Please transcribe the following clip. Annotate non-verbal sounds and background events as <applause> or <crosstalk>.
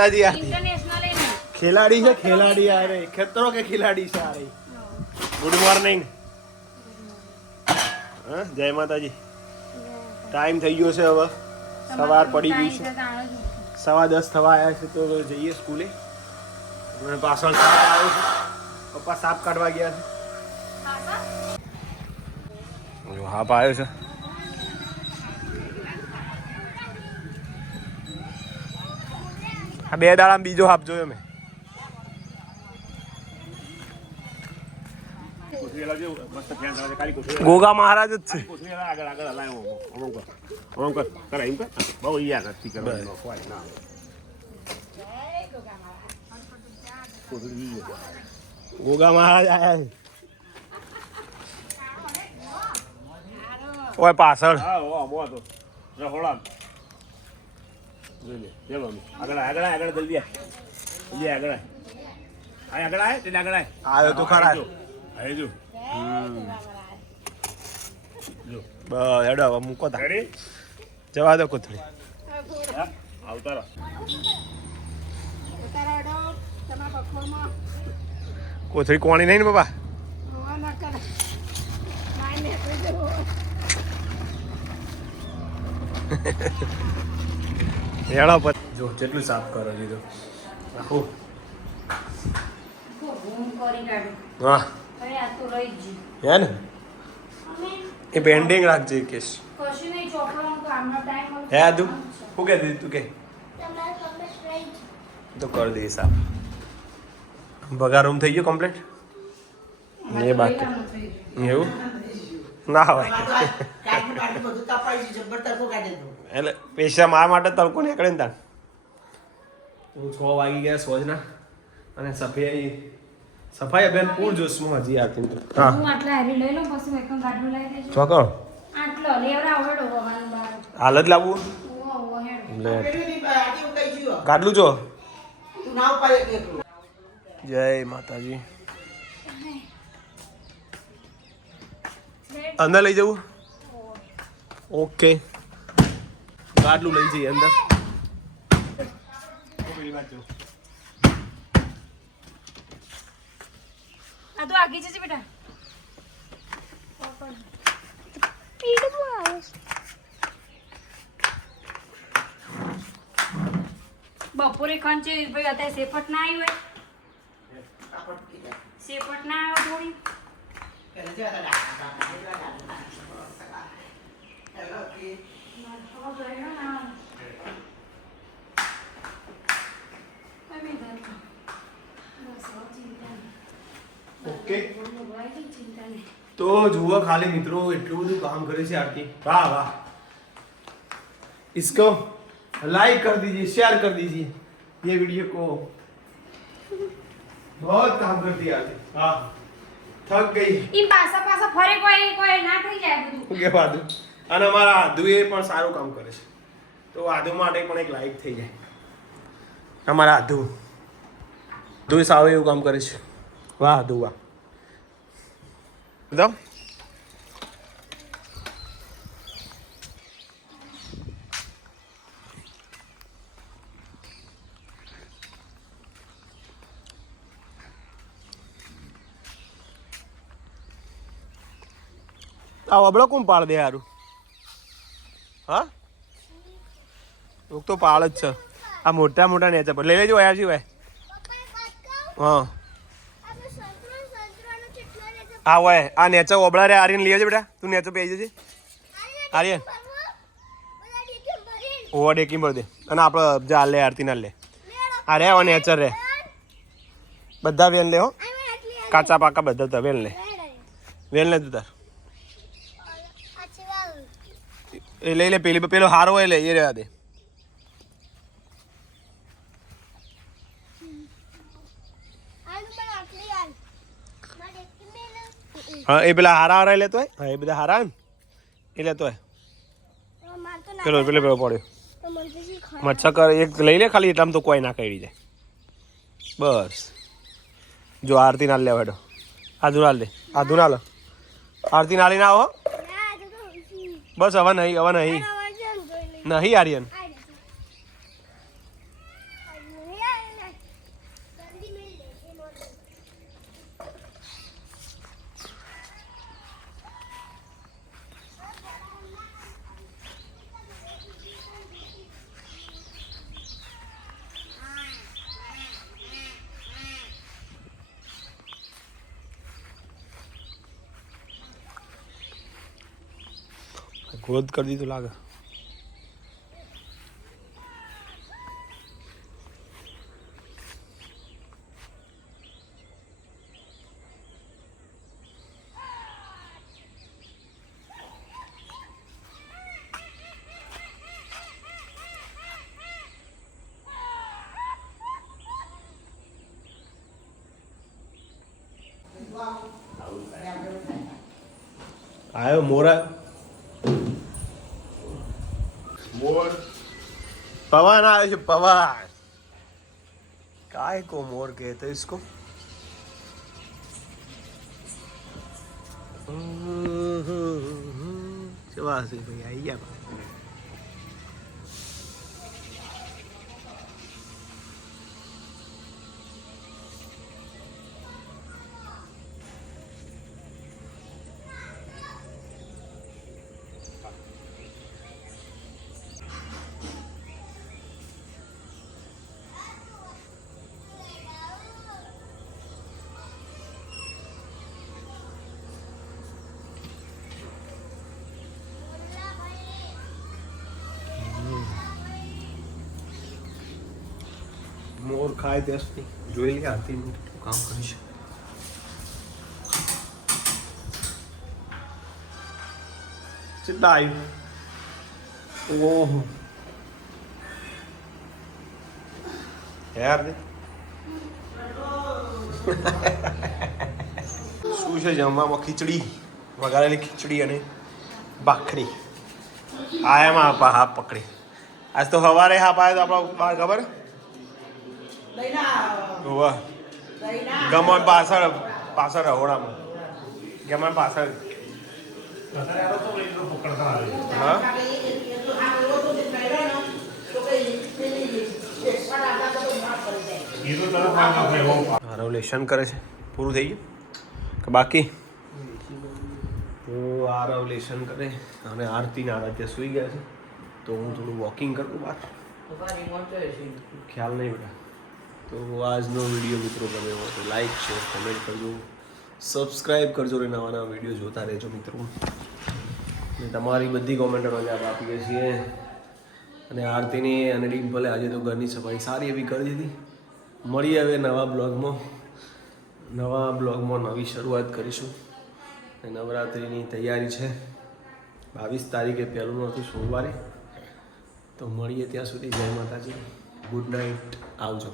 દાદી આ. ખેલાડી છે ખેલાડી આ ખેતરો કે ખેલાડી છે આ રે. ગુડ મોર્નિંગ હા જય માતાજી. ટાઈમ થઈ ગયો છે હવે. સવાર પડી ગઈ છે. સવા દસ થવા આવ્યા છે તો જઈએ સ્કૂલે. પાછળ આવ્યો છે. પપ્પા સાપ કાઢવા ગયા છે. હાપ આવ્યો છે. આ બે દાડા બીજો હાફ જોયો મેં. ગોગા મહારાજ જ છે. ગોગા મહારાજ આયા ઓય પાછળ. આવ્યો તો ખરા. બસ હેડો હવે મૂકો તા. જવા દો કોથળી. આવતારા કોથળી કોણી નહીં ને બાબા <laughs> હેડો પર જો કેટલું સાફ કરો દીધો આખું વાહ. હા ને? એ પેન્ડિંગ રાખજે કશું. હે આદુ? શું કે દીધું તું કે તો કરી દઈશ સાફ. ભગા રૂમ થઈ ગયો કમ્પ્લીટ એ બાકી. એવું? ના હોય. એટલે પૈસા મારા માટે તડકો નીકળે ને તાર હું છ વાગી ગયા સોજના અને સફાઈ સફાઈ અભિયાન પૂર જોશમાં હજી આવતી હા. હું આટલા હેરી લઈ લઉં પછી મેં કંઈ ગાડલું લઈ દેજો ચોકણ આટલો લેવરા ઓડો ભગવાન બાર. હાલ જ લાવવું? ઓવો ઓવો હેડ. લે. કાઢલું છો જય માતાજી. અંદર લઈ જવું? ઓકે. ગાડલું લઈ જઈએ અંદર. આ તો આગી જશે બેટા. બપોરે ખંચે ભાઈ અત્યારે સેફટ ના આવી હોય. સેફટ ના આવ્યો થોડી ઓકે તો જુઓ ખાલી મિત્રો એટલું બધું કામ કરે છે આરતી વાહ વાહ इसको लाइक कर दीजिए शेयर कर दीजिए ये वीडियो को बहुत काम करती है आरती हाँ થક ગઈ. ઈ પાછા પાછા ફરે કોઈ કોઈ ના થઈ જાય બધું. કે વાદુ અને અમારા આધુએ પણ સારું કામ કરે છે. તો આધુ માટે પણ એક લાઈક થઈ જાય. અમારા આધુ આધુ સારું એવું કામ કરે છે. વાહ આધુ વાહ. દો આ અબળો કોણ પાડ દે હારું. હા? તો પાડ જ છે. આ મોટા મોટા નેચા પર. લઈ લેજો યાર છે ભાઈ હા. આ હોય. આ નેચા ઓબળા રે. આર્યન લઈ આવજે બેટા. તું નેચો પી જજે. આર્યન. ઓવા ડેકી પર દે. અને આપણે જા લે, આરતી ના લે. આ રે હવે નેચર રે. બધા વેન લે હો. કાચા પાકા બધા વેન લે. વેન લે તું તાર. એ લઈ લે, પેલી પેલો હારો હોય લે, એ રહેવા દે. હા, એ પેલા હારા હારા લેતો હોય? હા, એ બધા હારા એમ એ લેતો હોય. પેલો પેલો પેલો પડ્યો. મચ્છર એક લઈ લે ખાલી, એટલામાં તો કોઈ ના કરી જાય બસ. જો આરતી ના લેવા હેડો. આધુ ના લે આધુ ના લો આરતી નાલી ના આવો. બસ હવે નહીં હવે નહીં. નહીં આર્યન. खोद कर दी तो लाग। आयो मोरा पवन आयो છે पवन काय को मोर कहते हैं इसको चला से भाई आई गया ખાય ત્યાં સુધી જોઈ લે આરતી મિનિટ કામ કરીશ સીધા આવ્યું ઓહો. યાર શું છે જમવામાં? ખીચડી. વઘારેલી ખીચડી અને ભાખરી. આયામાં હાફ પકડી. આજ તો સવારે હાપ આવ્યો તો આપણે બાર ખબર? વાહ ગમન પાછળ પાછળ રહોડામાં ગમન પાછળ. હા? મારું કરે છે. પૂરું થઈ ગયું? કે બાકી? તો આ રેવલેશન કરે. અને આરતી ને આરાધ્ય સૂઈ ગયા છે. તો હું થોડું વોકિંગ કરું બહાર ખ્યાલ નહીં બેટા તો આજનો વીડિયો મિત્રો ગમે હોય તો લાઈક શેર કમેન્ટ કરજો. સબસ્ક્રાઈબ કરજો અને નવા નવા વીડિયો જોતા રહેજો મિત્રો. અને તમારી બધી કોમેન્ટોનો જવાબ આપીએ છીએ. અને આરતીની અને ડિમ્પલે આજે તો ઘરની સફાઈ સારી એવી કરી દીધી. મળીએ હવે નવા બ્લોગમાં. નવા બ્લોગમાં નવી શરૂઆત કરીશું. નવરાત્રિની તૈયારી છે. બાવીસ તારીખે પહેલું હતું, સોમવારે. તો મળીએ ત્યાં સુધી. જય માતાજી. ગુડ નાઇટ આવજો.